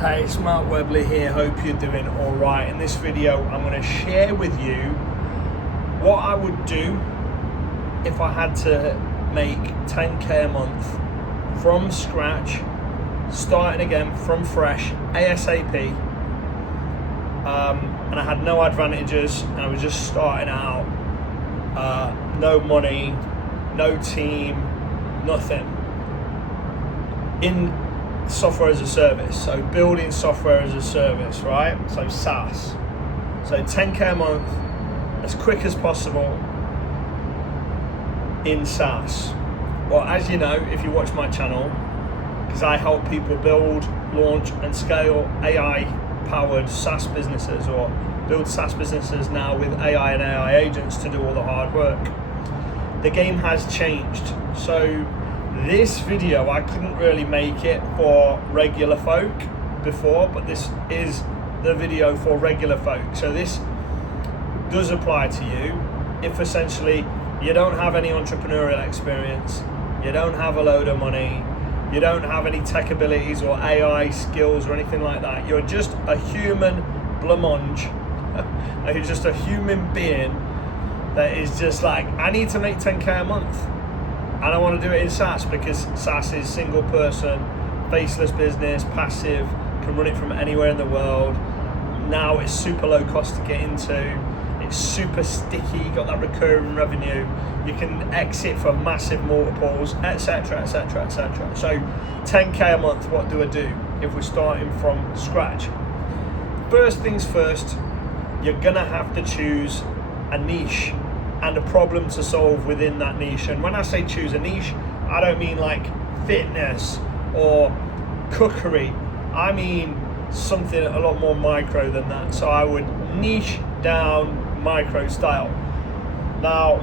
Hey, it's Mark Webley here, hope you're doing alright. In this video I'm going to share with you what I would do if I had to make 10k a month from scratch, starting again from fresh, ASAP, and I had no advantages and I was just starting out, no money, no team, nothing, in software as a service. So building software as a service, right? So SaaS. So 10k a month as quick as possible in SaaS. Well, as you know, if you watch my channel, because I help people build, launch and scale AI powered SaaS businesses, or build SaaS businesses now with AI and AI agents to do all the hard work. The game has changed. So this video, I couldn't really make it for regular folk before, but this is the video for regular folk. So this does apply to you if essentially you don't have any entrepreneurial experience, you don't have a load of money, you don't have any tech abilities or AI skills or anything like that. You're just a human blancmange. You're just a human being that is just like, I need to make 10k a month. And I want to do it in SaaS because SaaS is single person, faceless business, passive, can run it from anywhere in the world. Now it's super low cost to get into. It's super sticky, got that recurring revenue. You can exit for massive multiples, etc., etc., etc. So 10k a month, what do I do if we're starting from scratch? First things first, you're gonna have to choose a niche and a problem to solve within that niche. And when I say choose a niche, I don't mean like fitness or cookery. I mean something a lot more micro than that. So I would niche down micro style. Now,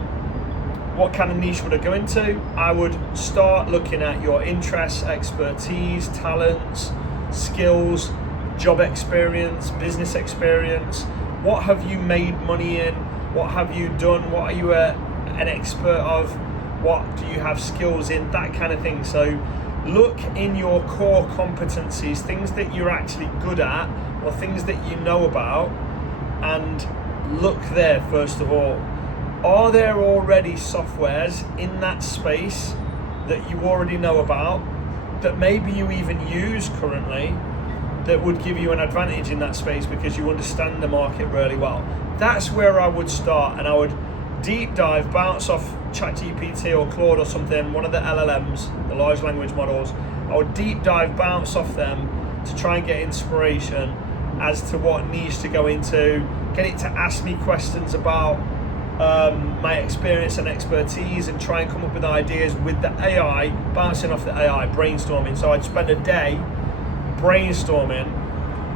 what kind of niche would I go into? I would start looking at your interests, expertise, talents, skills, job experience, business experience. What have you made money in? What have you done? What are you an expert of? What do you have skills in? That kind of thing. So look in your core competencies, things that you're actually good at or things that you know about, and look there first of all. Are there already softwares in that space that you already know about, that maybe you even use currently, that would give you an advantage in that space because you understand the market really well? That's where I would start, and I would deep dive, bounce off ChatGPT or Claude or something, one of the LLMs, the large language models. I would deep dive, bounce off them to try and get inspiration as to what niche to go into, get it to ask me questions about my experience and expertise, and try and come up with ideas with the AI, bouncing off the AI, brainstorming. So I'd spend a day brainstorming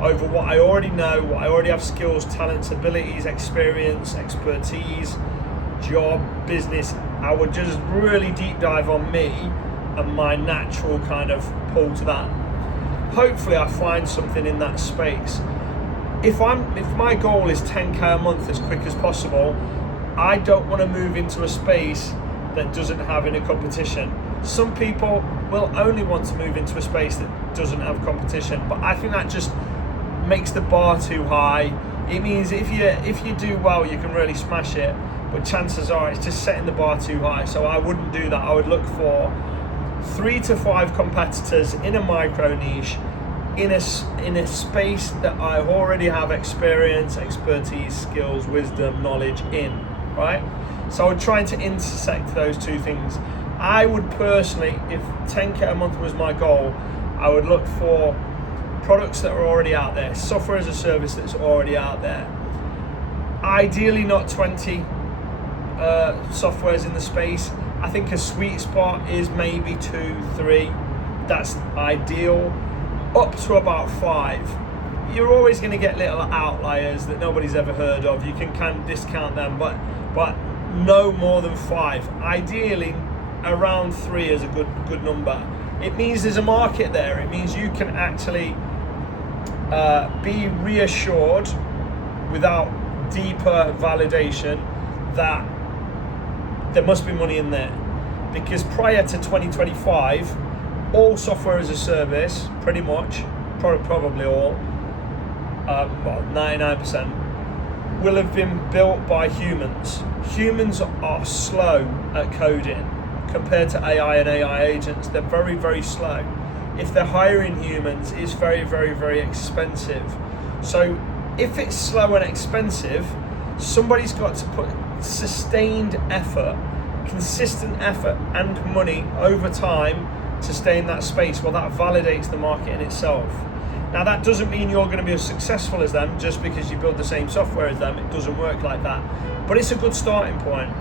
over what I already know, what I already have skills, talents, abilities, experience, expertise, job, business. I would just really deep dive on me and my natural kind of pull to that. Hopefully I find something in that space. If my goal is 10k a month as quick as possible, I don't want to move into a space that doesn't have any competition. Some people will only want to move into a space that doesn't have competition, but I think that just makes the bar too high. It means if you do well, you can really smash it, but chances are it's just setting the bar too high. So I wouldn't do that. I would look for 3 to 5 competitors in a micro niche, in a space that I already have experience, expertise, skills, wisdom, knowledge in, right? So I would try to intersect those two things. I would personally, if 10k a month was my goal, I would look for products that are already out there, software as a service that's already out there. Ideally not 20 softwares in the space. I think a sweet spot is maybe 2, 3. That's ideal. Up to about 5. You're always going to get little outliers that nobody's ever heard of. You can kind of discount them, but no more than 5. Ideally around 3 is a good number. It means there's a market there. It means you can actually be reassured without deeper validation that there must be money in there. Because prior to 2025, all software as a service, pretty much, probably all, well, 99%, will have been built by humans. Humans are slow at coding compared to AI and AI agents. They're very, very slow. If they're hiring humans, it's very, very, very expensive. So if it's slow and expensive, somebody's got to put sustained effort, consistent effort and money over time to stay in that space. Well, that validates the market in itself. Now, that doesn't mean you're going to be as successful as them just because you build the same software as them. It doesn't work like that. But it's a good starting point.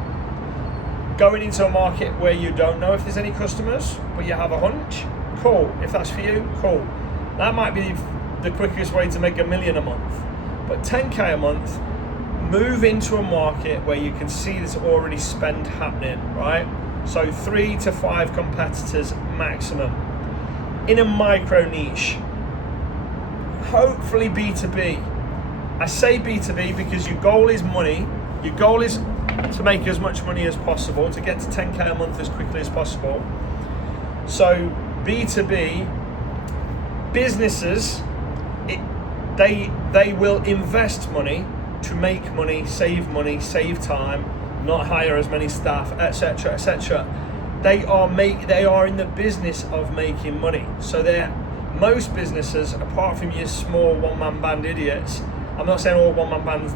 Going into a market where you don't know if there's any customers, but you have a hunch, cool. If that's for you, cool. That might be the quickest way to make $1 million a month. But 10K a month, move into a market where you can see there's already spend happening, right? So 3 to 5 competitors maximum in a micro niche. Hopefully B2B. I say B2B because your goal is money. Your goal is to make as much money as possible, to get to 10K a month as quickly as possible. So B2B businesses, they will invest money to make money, save time, not hire as many staff, etc., etc. They are in the business of making money. So most businesses, apart from your small one-man band idiots, I'm not saying all one-man bands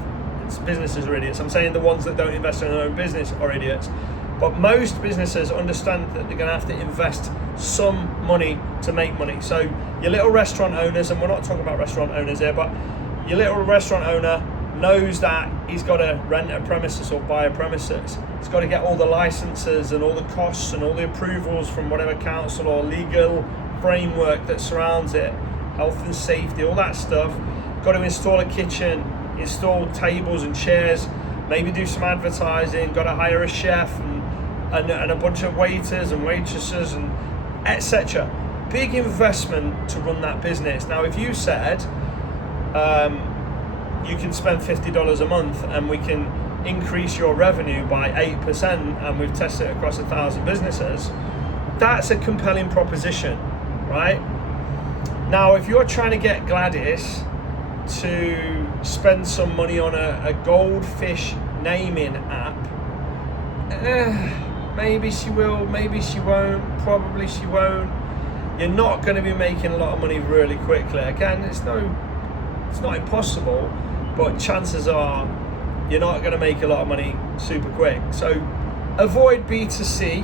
businesses are idiots, I'm saying the ones that don't invest in their own business are idiots. But most businesses understand that they're going to have to invest some money to make money. So your little restaurant owners, and we're not talking about restaurant owners here, but your little restaurant owner knows that he's got to rent a premises or buy a premises. He's got to get all the licenses and all the costs and all the approvals from whatever council or legal framework that surrounds it, health and safety, all that stuff. Got to install a kitchen, install tables and chairs, maybe do some advertising, got to hire a chef and a bunch of waiters and waitresses and etc. Big investment to run that business. Now, if you said you can spend $50 a month and we can increase your revenue by 8% and we've tested it across 1,000 businesses, that's a compelling proposition, right? Now, if you're trying to get Gladys to spend some money on a goldfish naming app, maybe she will, maybe she won't, probably she won't. You're not going to be making a lot of money really quickly. Again, it's not impossible, but chances are you're not going to make a lot of money super quick. So avoid B2C,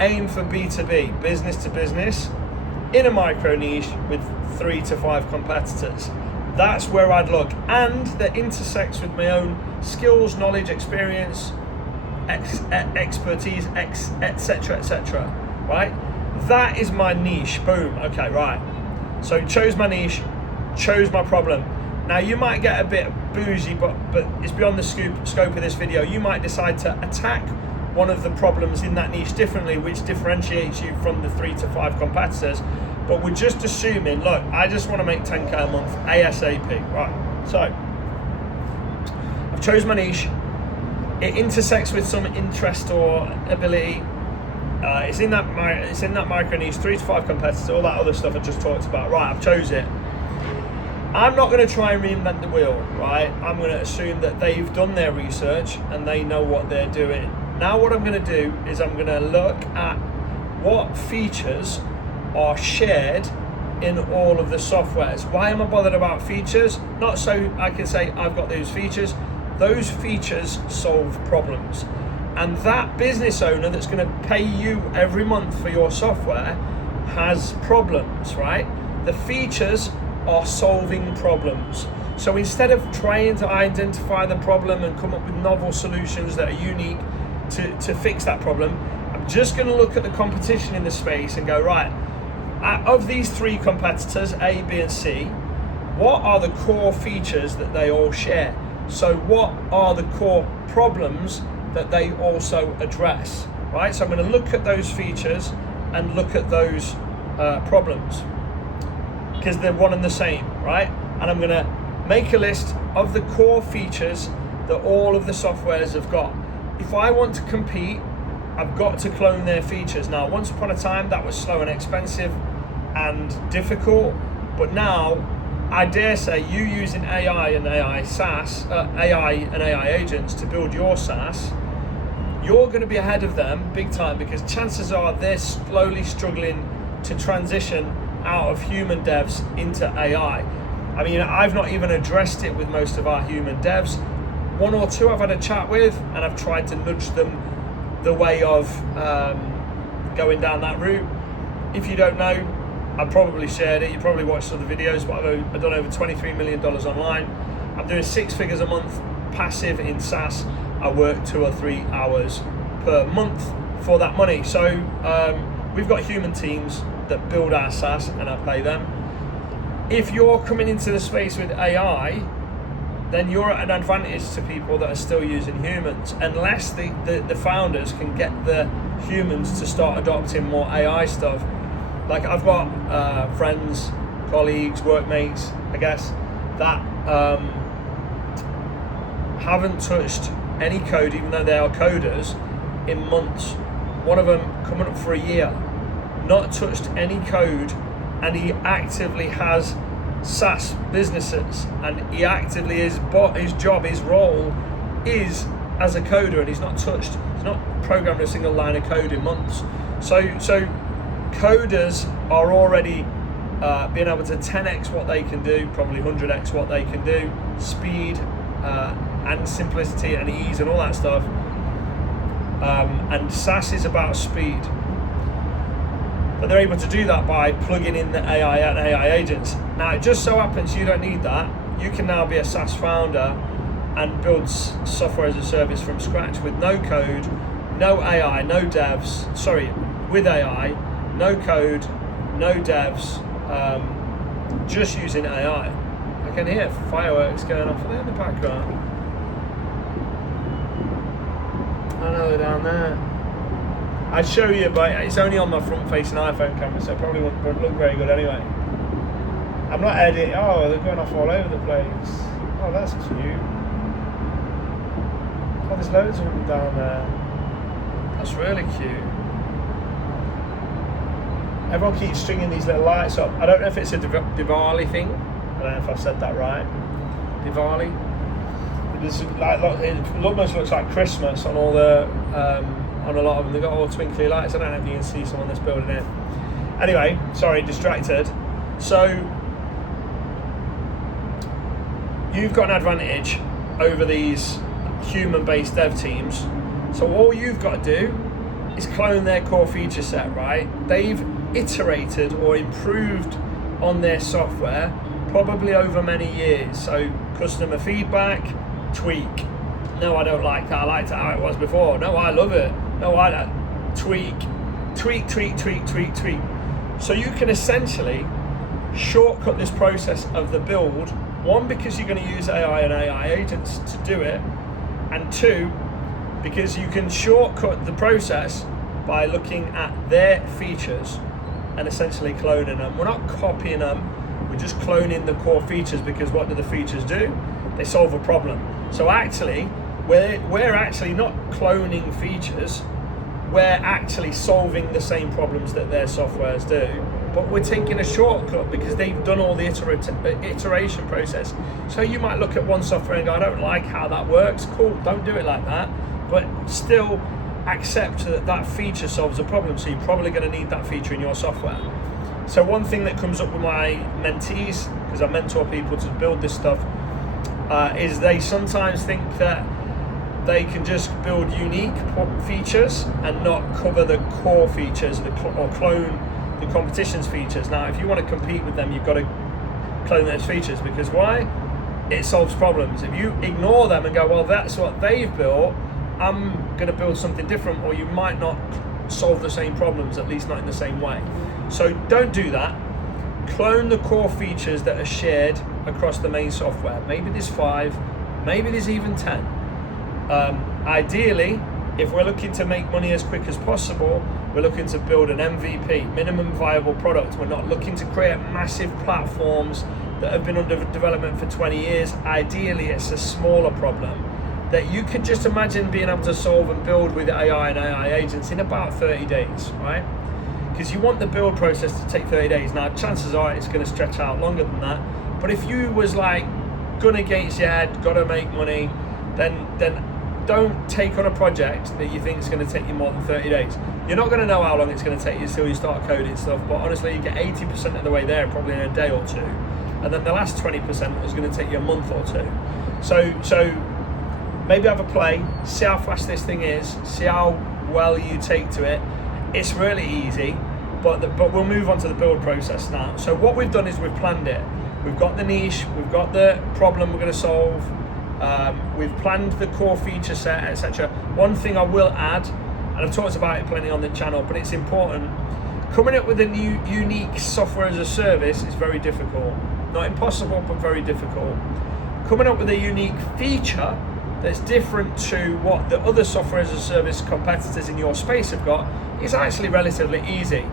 aim for B2B, business to business, in a micro niche with 3 to 5 competitors. That's where I'd look, and that intersects with my own skills, knowledge, experience, expertise, etc., etc. Right? That is my niche. Boom. Okay, right. So chose my niche, chose my problem. Now you might get a bit bougie, but it's beyond the scope of this video. You might decide to attack one of the problems in that niche differently, which differentiates you from the 3 to 5 competitors. But we're just assuming, look, I just want to make 10K a month ASAP. Right, so I've chosen my niche. It intersects with some interest or ability. It's in that micro niche, 3 to 5 competitors, all that other stuff I just talked about. Right, I've chose it. I'm not going to try and reinvent the wheel, right? I'm going to assume that they've done their research and they know what they're doing. Now what I'm going to do is I'm going to look at what features are shared in all of the softwares. Why am I bothered about features? Not so I can say I've got those features. Those features solve problems. And that business owner that's going to pay you every month for your software has problems, right? The features are solving problems. So instead of trying to identify the problem and come up with novel solutions that are unique to fix that problem, I'm just going to look at the competition in the space and go, right, of these 3 competitors, A, B, and C, what are the core features that they all share? So what are the core problems that they also address, right? So I'm going to look at those features and look at those problems because they're one and the same, right? And I'm going to make a list of the core features that all of the softwares have got. If I want to compete, I've got to clone their features. Now, once upon a time, that was slow and expensive and difficult. But now, I dare say you using AI and AI SaaS, AI and AI agents to build your SaaS, you're going to be ahead of them big time, because chances are they're slowly struggling to transition out of human devs into AI. I mean, I've not even addressed it with most of our human devs. One or two I've had a chat with, and I've tried to nudge them the way of going down that route. If you don't know, I probably shared it, you probably watched other videos, but I've done over $23 million online. I'm doing 6 figures a month passive in SaaS. I work 2 or 3 hours per month for that money. So we've got human teams that build our SaaS, and I pay them. If you're coming into the space with AI, then you're at an advantage to people that are still using humans, unless the founders can get the humans to start adopting more AI stuff. Like, I've got friends, colleagues, workmates, I guess, that haven't touched any code, even though they are coders, in months. One of them coming up for a year, not touched any code, and he actively has SaaS businesses, and he actively his job, his role is as a coder, and he's not programmed a single line of code in months. So coders are already being able to 10x what they can do, probably 100x what they can do, speed and simplicity and ease and all that stuff. And SaaS is about speed. But they're able to do that by plugging in the AI and AI agents. Now, it just so happens you don't need that. You can now be a SaaS founder and build software as a service from scratch with no code, no AI, no devs. Sorry, with AI, no code, no devs, just using AI. I can hear fireworks going off there in the background. I know they're down there. I'd show you, but it's only on my front-facing iPhone camera, so it probably won't look very good anyway. I'm not editing. Oh, they're going off all over the place. Oh, that's cute. Oh, there's loads of them down there. That's really cute. Everyone keeps stringing these little lights up. I don't know if it's a Diwali thing. I don't know if I've said that right. Diwali. It almost looks like Christmas on all the on a lot of them. They've got all twinkly lights. I don't know if you can see someone that's building it. Anyway, sorry, distracted. So you've got an advantage over these human-based dev teams. So all you've got to do is clone their core feature set, right? They've iterated or improved on their software probably over many years. So customer feedback, tweak. No, I don't like that. I liked it how it was before. No, I love it. No, I tweak. So you can essentially shortcut this process of the build. One, because you're going to use AI and AI agents to do it, and two, because you can shortcut the process by looking at their features and essentially cloning them. We're not copying them, we're just cloning the core features, because what do the features do? They solve a problem. So actually, we're actually not cloning features, we're actually solving the same problems that their softwares do, but we're taking a shortcut because they've done all the iteration process. So you might look at one software and go, I don't like how that works. Cool, don't do it like that, but still accept that that feature solves a problem, so you're probably going to need that feature in your software. So one thing that comes up with my mentees, because I mentor people to build this stuff, is they sometimes think that they can just build unique features and not cover the core features or clone the competition's features. Now, if you want to compete with them, you've got to clone those features, because why? It solves problems. If you ignore them and go, well, that's what they've built, I'm going to build something different, or you might not solve the same problems, at least not in the same way. So don't do that. Clone the core features that are shared across the main software. Maybe there's 5, maybe there's even 10. Ideally, if we're looking to make money as quick as possible, we're looking to build an MVP, minimum viable product. We're not looking to create massive platforms that have been under development for 20 years. Ideally, it's a smaller problem that you could just imagine being able to solve and build with AI and AI agents in about 30 days, right? because you want the build process to take 30 days. Now, chances are it's going to stretch out longer than that. But if you was like gun against your head, got to make money, then don't take on a project that you think is going to take you more than 30 days. You're not going to know how long it's going to take you until you start coding stuff, but honestly, you get 80% of the way there probably in a day or two, and then the last 20% is going to take you a month or two. So maybe have a play, see how fast this thing is, see how well you take to it. It's really easy, but we'll move on to the build process now. So what we've done is we've planned it. We've got the niche, we've got the problem we're going to solve, we've planned the core feature set, etc. One thing I will add, and I've talked about it plenty on the channel, but it's important, coming up with a new unique software as a service is very difficult. Not impossible, but very difficult. Coming up with a unique feature that's different to what the other software as a service competitors in your space have got is actually relatively easy.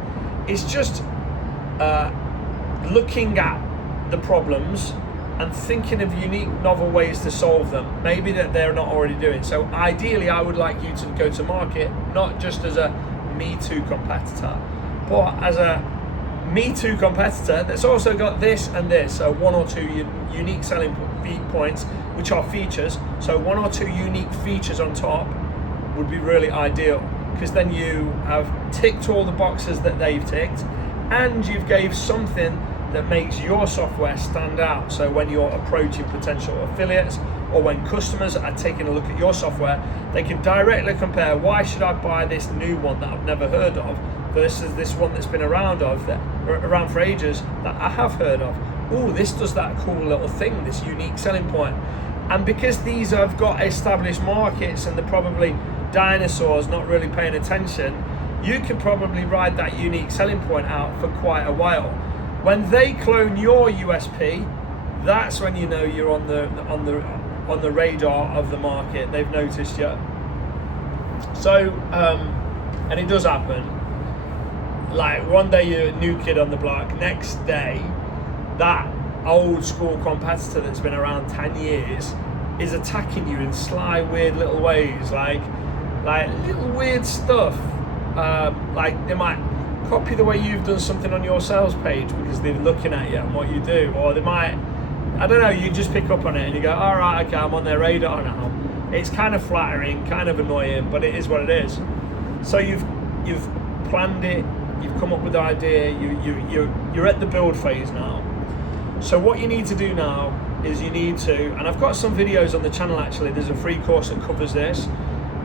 It's just looking at the problems and thinking of unique, novel ways to solve them, maybe that they're not already doing. So ideally, I would like you to go to market not just as a Me Too competitor, but as a Me Too competitor that's also got this and this, so one or two unique selling points, which are features. So one or two unique features on top would be really ideal, because then you have ticked all the boxes that they've ticked, and you've gave something that makes your software stand out. So when you're approaching potential affiliates, or when customers are taking a look at your software, they can directly compare, why should I buy this new one that I've never heard of versus this one that's been around for ages that I have heard of. Oh, this does that cool little thing, this unique selling point. And because these have got established markets and they're probably dinosaurs not really paying attention, you could probably ride that unique selling point out for quite a while. When they clone your USP, that's when you know you're on the radar of the market. They've noticed you. So, and it does happen. Like one day you're a new kid on the block, next day that old school competitor that's been around 10 years is attacking you in sly, weird little ways, like little weird stuff. Like they might copy the way you've done something on your sales page because they're looking at you and what you do, or they might, I don't know, you just pick up on it and you go, all right, okay, I'm on their radar now. It's kind of flattering, kind of annoying, but it is what it is. So you've planned it, you've come up with the idea, you're at the build phase now. So what you need to do now is you need to, and I've got some videos on the channel actually, there's a free course that covers this,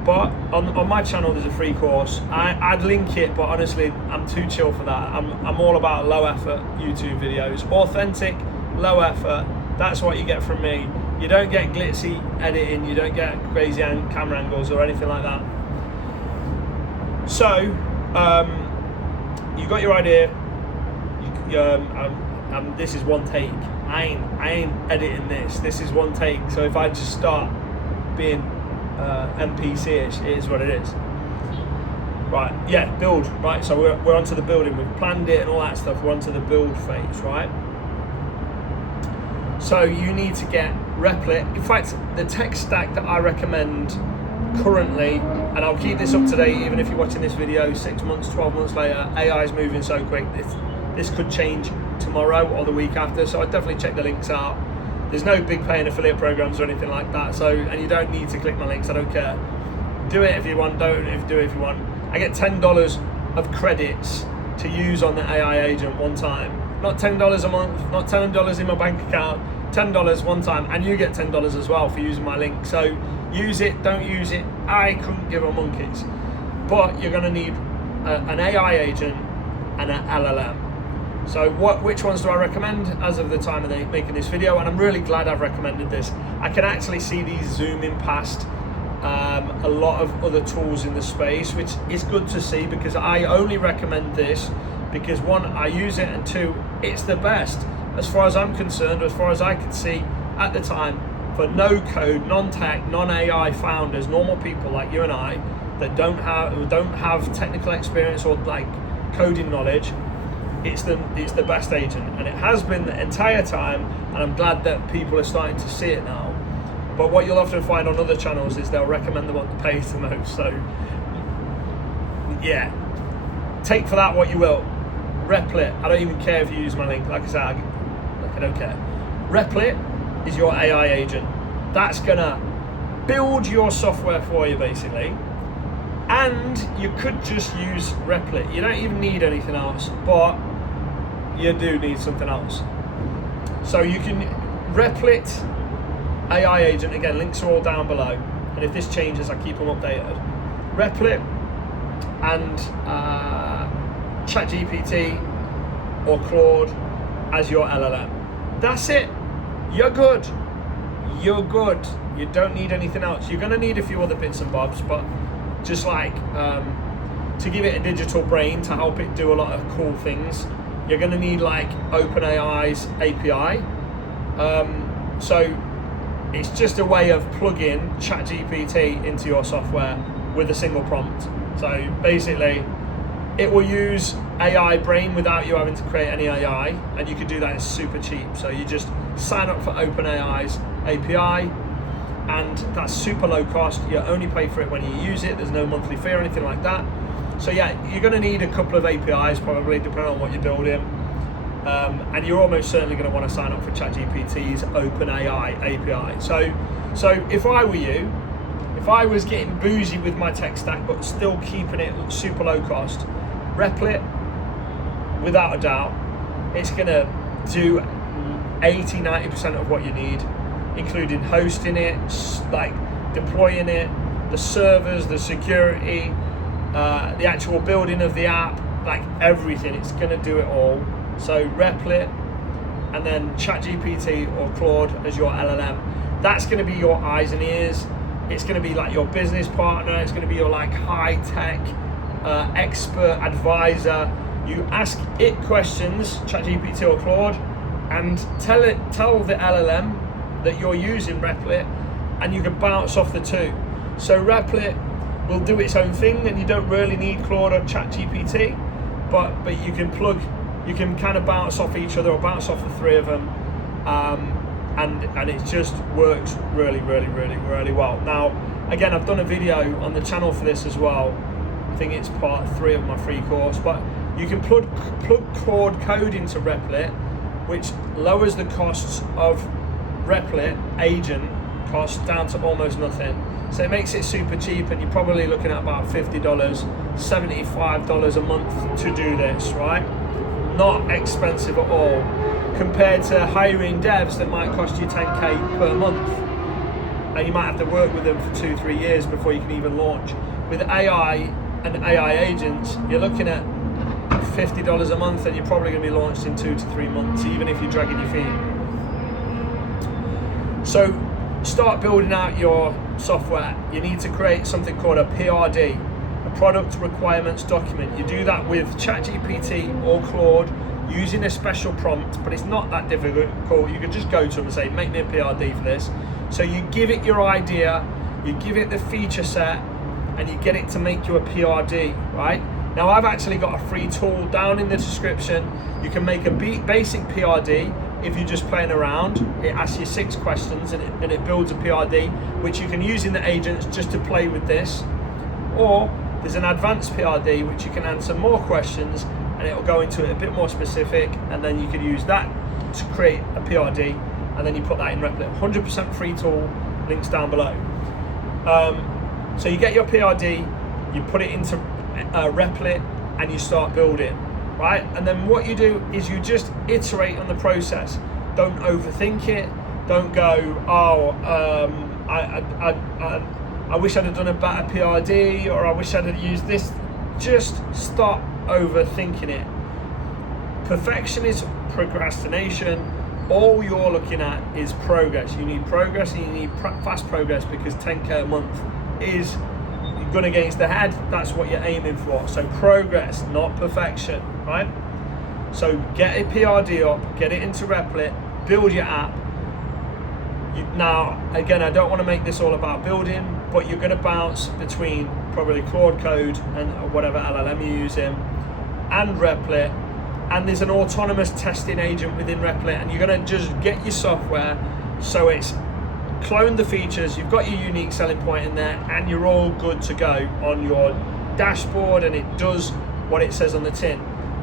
but on my channel there's a free course. I'd link it, but honestly I'm too chill for that. I'm all about low effort YouTube videos, authentic, low effort. That's what you get from me. You don't get glitzy editing, you don't get crazy camera angles or anything like that. So you got your idea. This is one take. I ain't editing this. This is one take. So if I just start being NPC-ish, it is what it is. Right, yeah, build, right? So we're onto the building. We've planned it and all that stuff. We're onto the build phase, right? So you need to get Replit. In fact, the tech stack that I recommend currently, and I'll keep this up to date even if you're watching this video 6 months, 12 months later, AI is moving so quick. This could change tomorrow or the week after, so I'd definitely check the links out. There's no big paying affiliate programs or anything like that, so, and you don't need to click my links, I don't care. Do it if you want, do it if you want. I get $10 of credits to use on the AI agent one time. Not $10 a month, not $10 in my bank account, $10 one time, and you get $10 as well for using my link. So use it, don't use it, I couldn't give a monkeys. But you're gonna need an AI agent and an LLM. So which ones do I recommend as of the time of making this video? And I'm really glad I've recommended this. I can actually see these zooming past a lot of other tools in the space, which is good to see because I only recommend this because one, I use it, and two, it's the best. As far as I'm concerned, as far as I could see at the time, for no code, non-tech, non-AI founders, normal people like you and I that don't have technical experience or like coding knowledge, it's the best agent, and it has been the entire time, and I'm glad that people are starting to see it now. But what you'll often find on other channels is they'll recommend the one that pays the most. So yeah, take for that what you will. Replit, I don't even care if you use my link. Like I said, I don't care. Replit is your AI agent. That's gonna build your software for you, basically. And you could just use Replit. You don't even need anything else, but you do need something else. So you can Replit AI agent, again, links are all down below. And if this changes, I keep them updated. Replit and ChatGPT or Claude as your LLM. That's it. You're good. You're good. You don't need anything else. You're going to need a few other bits and bobs, but just like to give it a digital brain to help it do a lot of cool things, you're going to need like OpenAI's API. So it's just a way of plugging ChatGPT into your software with a single prompt. So basically, it will use AI brain without you having to create any AI, and you can do that in super cheap. So you just sign up for OpenAI's API, and that's super low cost. You only pay for it when you use it. There's no monthly fee or anything like that. So yeah, you're going to need a couple of APIs probably, depending on what you're building. And you're almost certainly going to want to sign up for ChatGPT's OpenAI API. So if I were you, if I was getting boozy with my tech stack but still keeping it super low cost, Replit, without a doubt, it's going to do 80-90% of what you need, including hosting it, like deploying it, the servers, the security, the actual building of the app, like everything. It's going to do it all. So Replit and then ChatGPT or Claude as your LLM. That's going to be your eyes and ears. It's going to be like your business partner. It's going to be your like high tech expert advisor. You ask it questions, ChatGPT or Claude, and tell the LLM that you're using Replit, and you can bounce off the two. So Replit will do its own thing, and you don't really need Claude or ChatGPT, but you can kind of bounce off each other or bounce off the three of them, and it just works really well. Now, again, I've done a video on the channel for this as well. I think it's part 3 of my free course, but you can plug Claude code into Replit, which lowers the costs of Replit agent costs down to almost nothing. So it makes it super cheap, and you're probably looking at about $50, $75 a month to do this, right? Not expensive at all, compared to hiring devs that might cost you 10K per month, and you might have to work with them for 2-3 years before you can even launch. With AI and AI agents, you're looking at $50 a month, and you're probably going to be launched in 2 to 3 months, even if you're dragging your feet. So start building out your software. You need to create something called a PRD, a product requirements document. You do that with ChatGPT or Claude using a special prompt, but it's not that difficult. You can just go to them and say, make me a PRD for this. So you give it your idea, you give it the feature set, and you get it to make you a PRD, right? Now, I've actually got a free tool down in the description. You can make a basic PRD if you're just playing around. It asks you 6 questions and it builds a PRD, which you can use in the agents just to play with this. Or there's an advanced PRD, which you can answer more questions and it'll go into it a bit more specific, and then you can use that to create a PRD, and then you put that in Replit. 100% free tool, links down below. So you get your PRD, you put it into Replit, and you start building, right? And then what you do is you just iterate on the process. Don't overthink it. Don't go, I wish I'd have done a better PRD, or I wish I'd have used this. Just stop overthinking it. Perfection is procrastination. All you're looking at is progress. You need progress, and you need fast progress, because 10K a month is you're gun against the head. That's what you're aiming for. So progress, not perfection, right? So get a PRD up, get it into Replit, build your app. Now, again, I don't want to make this all about building, but you're going to bounce between probably Claude Code and whatever LLM you're using, and Replit. And there's an autonomous testing agent within Replit, and you're going to just get your software so it's clone the features, you've got your unique selling point in there, and you're all good to go on your dashboard, and it does what it says on the tin.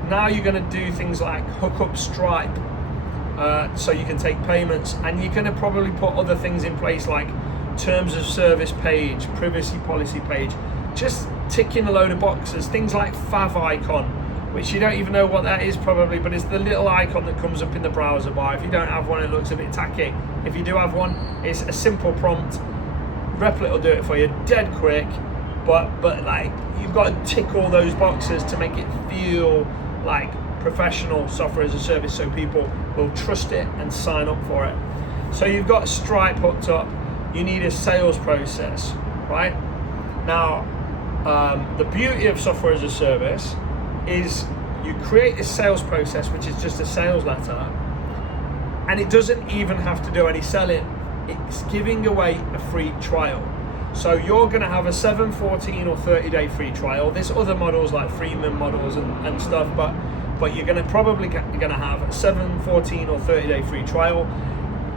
Now you're going to do things like hook up Stripe, so you can take payments, and you're going to probably put other things in place like terms of service page, privacy policy page, just ticking a load of boxes. Things like fav icon, which you don't even know what that is probably, but it's the little icon that comes up in the browser bar. If you don't have one, it looks a bit tacky. If you do have one, it's a simple prompt. Replit will do it for you dead quick, but like you've got to tick all those boxes to make it feel like professional software as a service, so people will trust it and sign up for it. So you've got Stripe hooked up. You need a sales process, right? Now, the beauty of software as a service is you create a sales process, which is just a sales letter, and it doesn't even have to do any selling. It's giving away a free trial. So you're going to have a 7, 14 or 30-day free trial. There's other models like freemium models and stuff, but you're going to probably going to have a 7, 14 or 30-day free trial.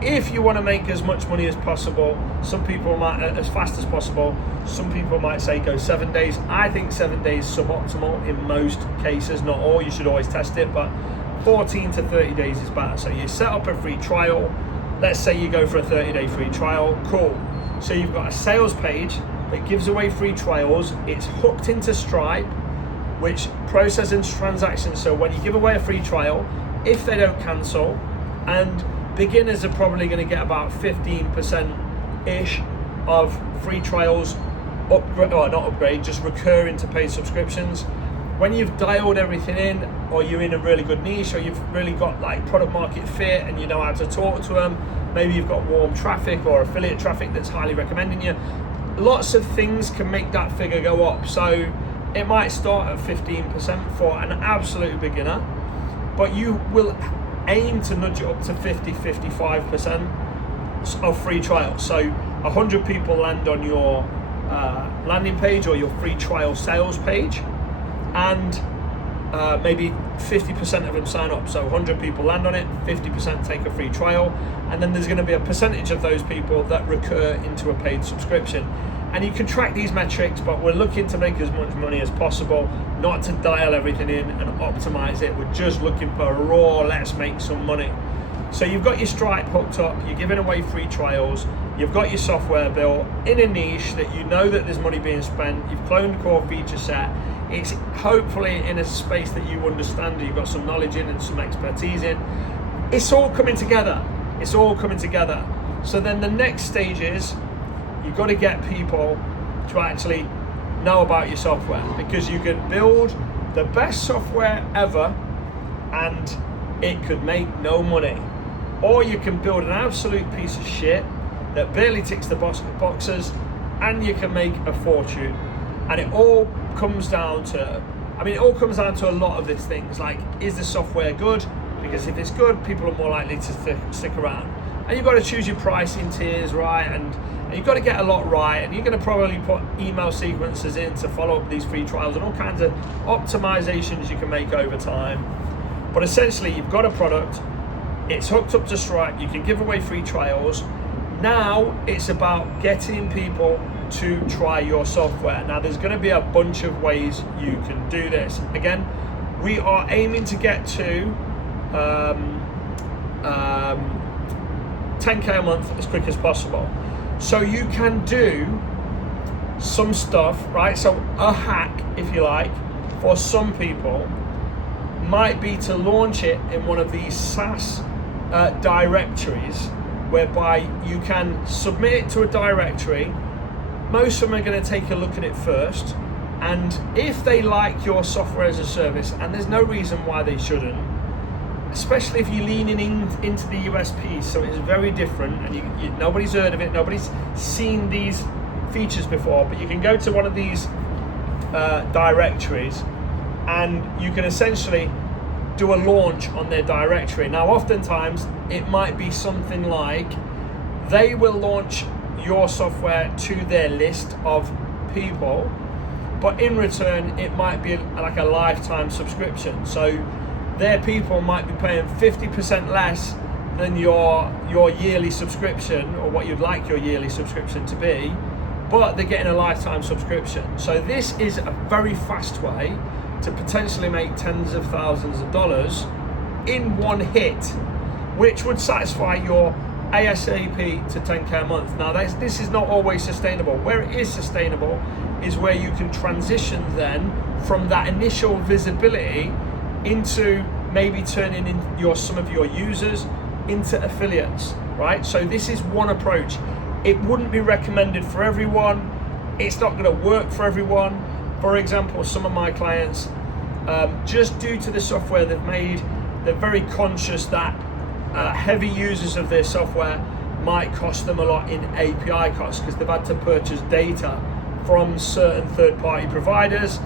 If you want to make as much money as possible, some people might, as fast as possible, some people might say go 7 days. I think 7 days suboptimal in most cases, not all. You should always test it, but 14 to 30 days is better. So you set up a free trial. Let's say you go for a 30-day free trial. Cool. So you've got a sales page that gives away free trials. It's hooked into Stripe, which processes transactions. So when you give away a free trial, if they don't cancel, and beginners are probably going to get about 15%-ish of free trials, just recur into paid subscriptions. When you've dialed everything in, or you're in a really good niche, or you've really got like product market fit and you know how to talk to them, maybe you've got warm traffic or affiliate traffic that's highly recommending you, lots of things can make that figure go up. So it might start at 15% for an absolute beginner, but you will aim to nudge it up to 50-55% of free trials. So 100 people land on your landing page or your free trial sales page, and maybe 50% of them sign up. So 100 people land on it, 50% take a free trial, and then there's going to be a percentage of those people that recur into a paid subscription. And you can track these metrics, but we're looking to make as much money as possible, not to dial everything in and optimize it. We're just looking for raw, let's make some money. So you've got your Stripe hooked up, you're giving away free trials, you've got your software built in a niche that you know that there's money being spent, you've cloned core feature set, it's hopefully in a space that you understand, you've got some knowledge in and some expertise in. It's all coming together. It's all coming together. So then the next stage is you've got to get people to actually know about your software, because you can build the best software ever and it could make no money. Or you can build an absolute piece of shit that barely ticks the boxes and you can make a fortune. And it all comes down to, it all comes down to a lot of these things, like, is the software good? Because if it's good, people are more likely to stick around. And you've got to choose your pricing tiers right, and you've got to get a lot right, and you're going to probably put email sequences in to follow up these free trials and all kinds of optimizations you can make over time. But essentially, you've got a product, it's hooked up to Stripe, you can give away free trials. Now it's about getting people to try your software. Now there's going to be a bunch of ways you can do this. Again, we are aiming to get to 10K a month as quick as possible. So you can do some stuff, right? So a hack, if you like, for some people might be to launch it in one of these SaaS directories, whereby you can submit it to a directory. Most of them are going to take a look at it first, and if they like your software as a service, and there's no reason why they shouldn't, especially if you're leaning into the USP, so it's very different, and nobody's heard of it, nobody's seen these features before, but you can go to one of these directories and you can essentially do a launch on their directory. Now oftentimes it might be something like they will launch your software to their list of people, but in return it might be like a lifetime subscription. So their people might be paying 50% less than your yearly subscription, or what you'd like your yearly subscription to be, but they're getting a lifetime subscription. So this is a very fast way to potentially make tens of thousands of dollars in one hit, which would satisfy your ASAP to 10K a month. Now this is not always sustainable. Where it is sustainable is where you can transition then from that initial visibility into maybe turning in some of your users into affiliates, right? So this is one approach. It wouldn't be recommended for everyone. It's not going to work for everyone. For example, some of my clients, just due to the software they've made, they're very conscious that heavy users of their software might cost them a lot in API costs because they've had to purchase data from certain third-party providers,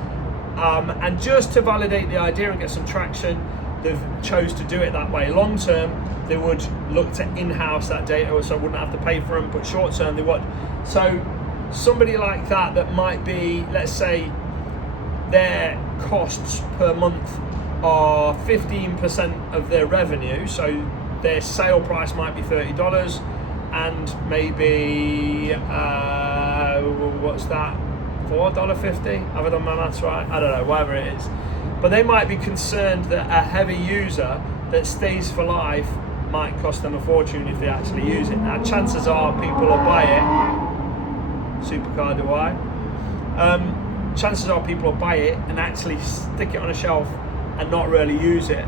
and just to validate the idea and get some traction, they've chose to do it that way. Long term, they would look to in-house that data, so I wouldn't have to pay for them, but short term they would. So somebody like that might be, let's say, their costs per month are 15% of their revenue, so their sale price might be $30, and maybe what's that, $4.50? Have I done my maths right? I don't know, whatever it is. But they might be concerned that a heavy user that stays for life might cost them a fortune if they actually use it. Now, chances are people will buy it. Supercar do I? Chances are people will buy it and actually stick it on a shelf and not really use it.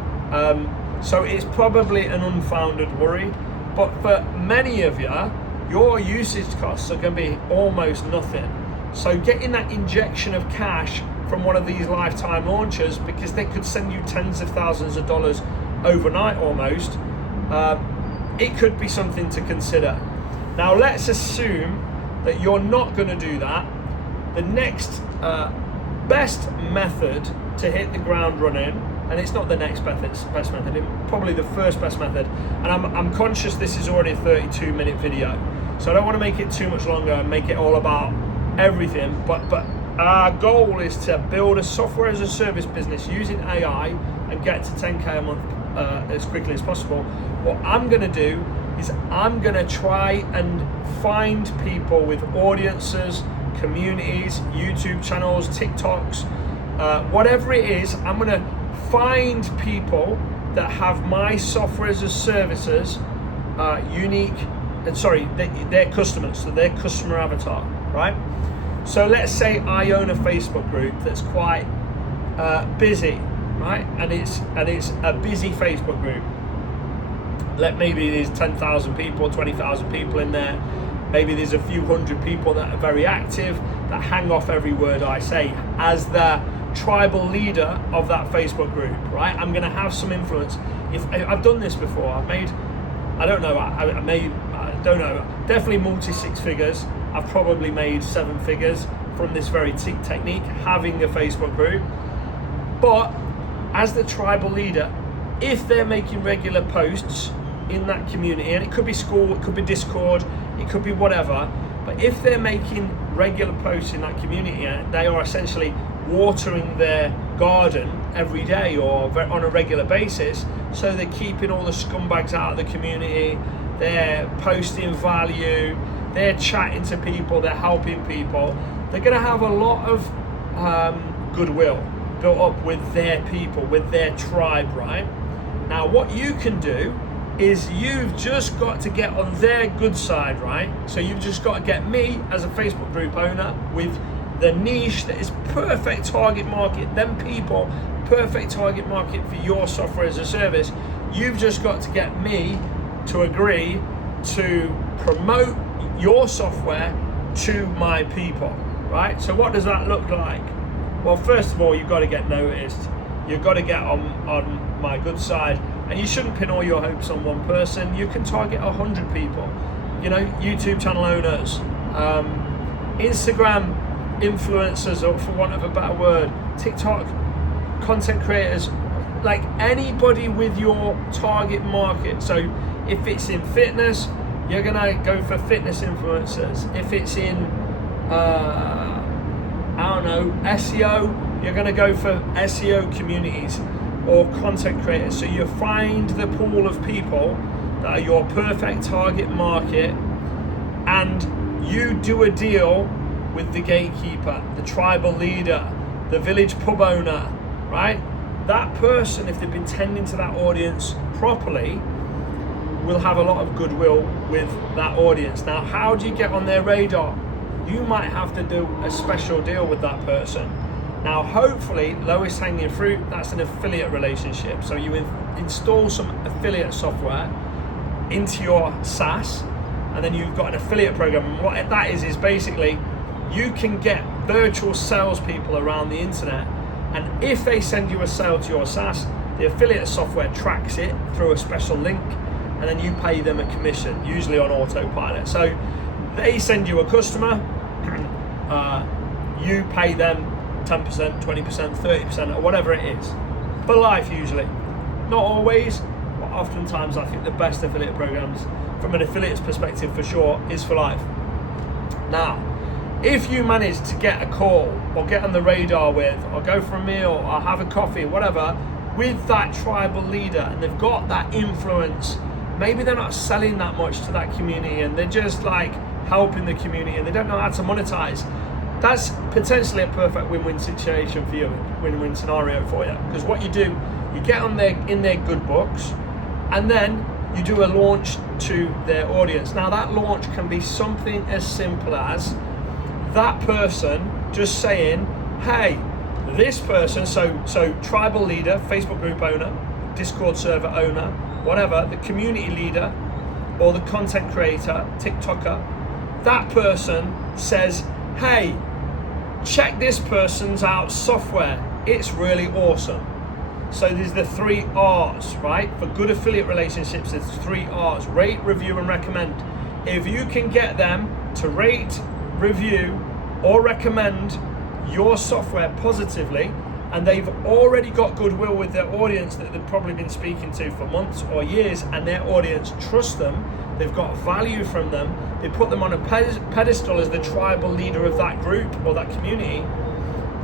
So it's probably an unfounded worry. But for many of you, your usage costs are going to be almost nothing. So getting that injection of cash from one of these lifetime launchers, because they could send you tens of thousands of dollars overnight almost, it could be something to consider. Now let's assume that you're not going to do that. The next best method to hit the ground running, and it's not the next best method, it's probably the first best method, and I'm conscious this is already a 32-minute video, so I don't want to make it too much longer and make it all about everything, but our goal is to build a software as a service business using AI and get to 10K a month as quickly as possible. What I'm going to do is I'm going to try and find people with audiences, communities, YouTube channels, TikToks, whatever it is. I'm going to find people that have my software as a services their customers, so their customer avatar, right? So let's say I own a Facebook group that's quite busy, right? And it's a busy Facebook group. Maybe there's 10,000 people, 20,000 people in there. Maybe there's a few hundred people that are very active, that hang off every word I say as the tribal leader of that Facebook group, right? I'm gonna have some influence. If I've done this before, I've made, I don't know, definitely multi-six figures. I've probably made 7 figures from this very technique, having a Facebook group. But as the tribal leader, if they're making regular posts in that community, and it could be school, it could be Discord, it could be whatever, but if they're making regular posts in that community, they are essentially watering their garden every day or on a regular basis, so they're keeping all the scumbags out of the community, they're posting value, they're chatting to people, they're helping people, they're going to have a lot of goodwill built up with their people, with their tribe, right? Now what you can do is you've just got to get on their good side, right? So you've just got to get me as a Facebook group owner with the niche that is perfect target market, them people, perfect target market for your software as a service. You've just got to get me to agree to promote your software to my people, right? So what does that look like? Well, first of all, you've got to get noticed. You've got to get on my good side, and you shouldn't pin all your hopes on one person. You can target 100 people, you know, YouTube channel owners, Instagram influencers, or for want of a better word, TikTok content creators, like anybody with your target market. So if it's in fitness, you're gonna go for fitness influencers. If it's in SEO, you're gonna go for SEO communities or content creators. So you find the pool of people that are your perfect target market, and you do a deal with the gatekeeper, the tribal leader, the village pub owner, right? That person, if they've been tending to that audience properly, will have a lot of goodwill with that audience. Now, how do you get on their radar? You might have to do a special deal with that person. Now, hopefully, lowest hanging fruit, that's an affiliate relationship. So you install some affiliate software into your SaaS, and then you've got an affiliate program. And what that is basically, you can get virtual salespeople around the internet, and if they send you a sale to your SaaS, the affiliate software tracks it through a special link, and then you pay them a commission, usually on autopilot. So they send you a customer, you pay them 10%, 20%, 30%, or whatever it is, for life usually. Not always, but oftentimes I think the best affiliate programs, from an affiliate's perspective for sure, is for life. Now, if you manage to get a call, or get on the radar with, or go for a meal, or have a coffee, whatever, with that tribal leader, and they've got that influence, maybe they're not selling that much to that community, and they're just like helping the community, and they don't know how to monetize, that's potentially a perfect win-win situation for you, win-win scenario for you. Because what you do, you get on in their good books, and then you do a launch to their audience. Now, that launch can be something as simple as that person just saying, hey, this person, so tribal leader, Facebook group owner, Discord server owner, whatever, the community leader, or the content creator, TikToker, that person says, hey, check this person's out software, it's really awesome. So there's the 3 R's, right? For good affiliate relationships, there's 3 R's: rate, review, and recommend. If you can get them to rate, review, or recommend your software positively, and they've already got goodwill with their audience that they've probably been speaking to for months or years, and their audience trusts them, they've got value from them, they put them on a pedestal as the tribal leader of that group or that community,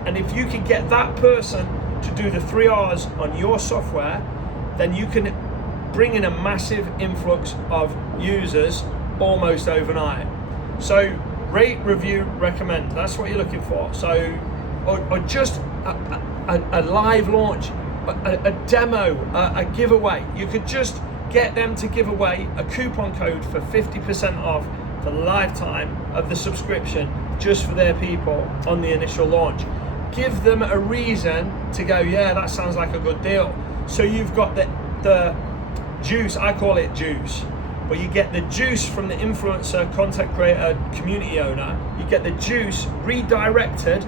and if you can get that person to do the 3 R's on your software, then you can bring in a massive influx of users almost overnight. So rate, review, recommend, that's what you're looking for. So, or just a live launch, a demo, a giveaway. You could just get them to give away a coupon code for 50% off for the lifetime of the subscription, just for their people on the initial launch. Give them a reason to go, yeah, that sounds like a good deal. So you've got the juice, I call it juice, but you get the juice from the influencer, content creator, community owner. You get the juice redirected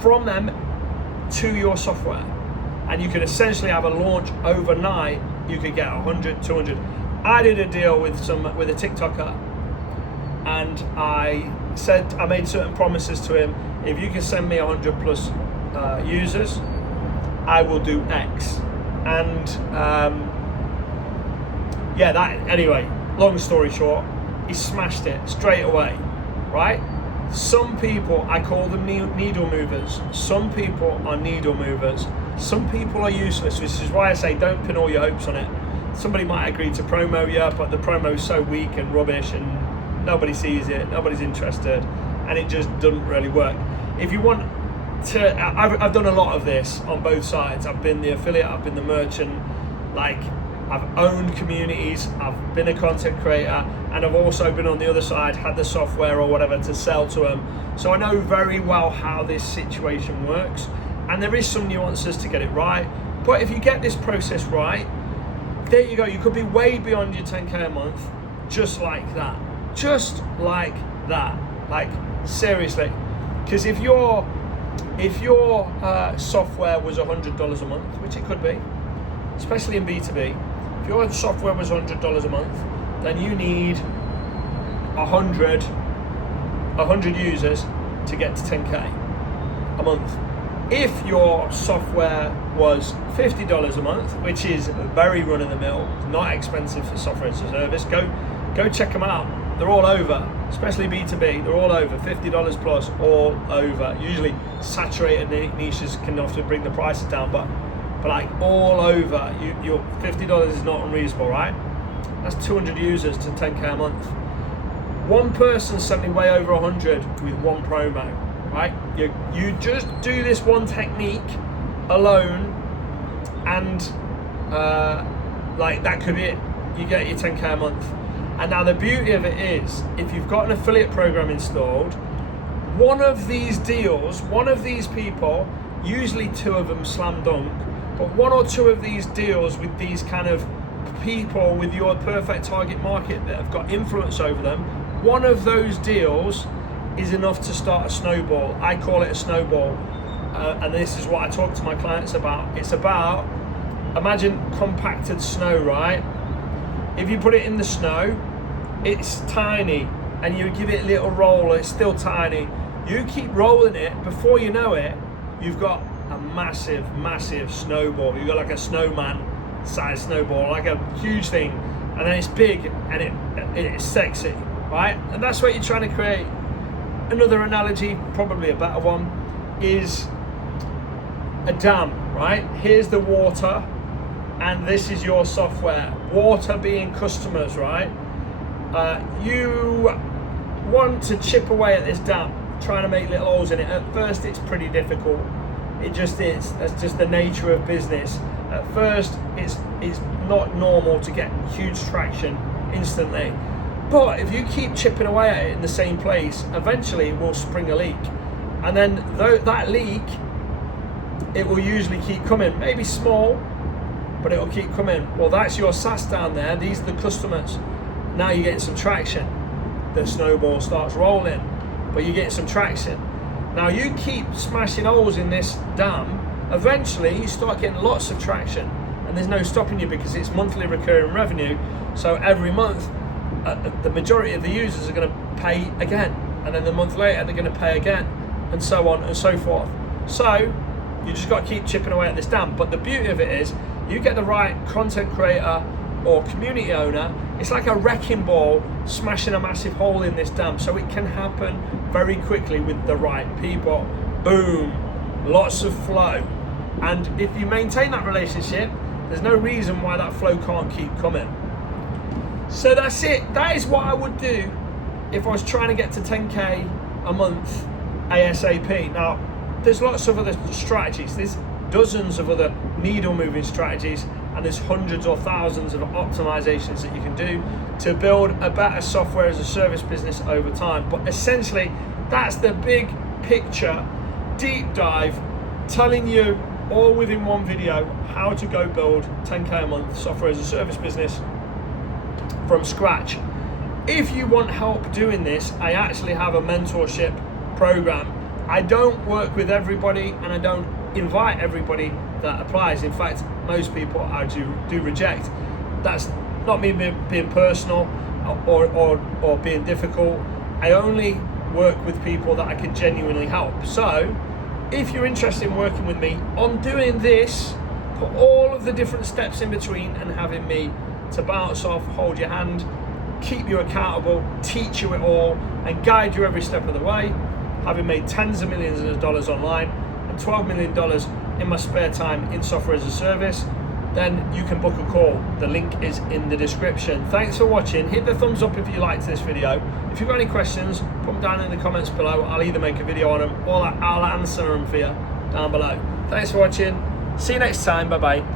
from them to your software, and you can essentially have a launch overnight. You could get 100, 200. I did a deal with a TikToker, and I made certain promises to him. If you can send me 100 plus users, I will do X. And anyway, long story short, he smashed it straight away, right? Some people, I call them needle movers. Some people are needle movers. Some people are useless, which is why I say don't pin all your hopes on it. Somebody might agree to promo you, but the promo is so weak and rubbish, and nobody sees it, nobody's interested, and it just doesn't really work. If you want to, I've done a lot of this on both sides. I've been the affiliate, I've been the merchant, like I've owned communities, I've been a content creator, and I've also been on the other side, had the software or whatever to sell to them. So I know very well how this situation works, and there is some nuances to get it right. But if you get this process right, there you go, you could be way beyond your 10K a month, just like that. Just like that, like seriously. Because if your software was $100 a month, which it could be, especially in B2B, if your software was $100 a month, then you need 100 users to get to 10K a month. If your software was $50 a month, which is very run-of-the-mill, not expensive for software as a service, go check them out. They're all over, especially B2B, they're all over, $50 plus, all over. Usually saturated niches can often bring the prices down, but like all over, your $50 is not unreasonable, right? That's 200 users to 10K a month. One person sent me way over 100 with one promo, right? You just do this one technique, alone, and like that could be it. You get your 10k a month. And now the beauty of it is, if you've got an affiliate program installed, one of these deals, one of these people, usually 2 of them slam dunk, but 1 or 2 of these deals with these kind of people with your perfect target market that have got influence over them, one of those deals is enough to start a snowball. I call it a snowball, and this is what I talk to my clients about. It's about, imagine compacted snow, right? If you put it in the snow, it's tiny, and you give it a little roll, it's still tiny. You keep rolling it, before you know it, you've got a massive, massive snowball. You've got like a snowman size snowball, like a huge thing, and then it's big and it's sexy, right? And that's what you're trying to create. Another analogy, probably a better one, is a dam, right? Here's the water, and this is your software. Water being customers, right? You want to chip away at this dam, trying to make little holes in it. At first, it's pretty difficult. It just is. That's just the nature of business. At first, it's not normal to get huge traction instantly. But if you keep chipping away at it in the same place, eventually it will spring a leak. And then that leak, it will usually keep coming. Maybe small, but it will keep coming. Well, that's your SaaS down there. These are the customers. Now you're getting some traction. The snowball starts rolling, but you're getting some traction. Now you keep smashing holes in this dam, eventually you start getting lots of traction, and there's no stopping you because it's monthly recurring revenue. So every month, the majority of the users are going to pay again, and then the month later they're going to pay again, and so on and so forth. So you just got to keep chipping away at this dam. But the beauty of it is, you get the right content creator or community owner, it's like a wrecking ball smashing a massive hole in this dam. So it can happen very quickly with the right people. Boom, lots of flow. And if you maintain that relationship, there's no reason why that flow can't keep coming. So that's it. That is what I would do if I was trying to get to 10k a month ASAP. Now, there's lots of other strategies. There's dozens of other needle moving strategies, and there's hundreds or thousands of optimizations that you can do to build a better software as a service business over time. But essentially, that's the big picture, deep dive, telling you all within one video how to go build 10k a month software as a service business from scratch. If you want help doing this, I actually have a mentorship program. I don't work with everybody, and I don't invite everybody that applies. In fact, most people I do reject. That's not me being personal or being difficult. I only work with people that I can genuinely help. So if you're interested in working with me on doing this, put all of the different steps in between and having me to bounce off, hold your hand, keep you accountable, teach you it all, and guide you every step of the way, having made tens of millions of dollars online and $12 million in my spare time in software as a service, then you can book a call. The link is in the description. Thanks for watching. Hit the thumbs up if you liked this video. If you've got any questions, put them down in the comments below. I'll either make a video on them or I'll answer them for you down below. Thanks for watching. See you next time. Bye bye.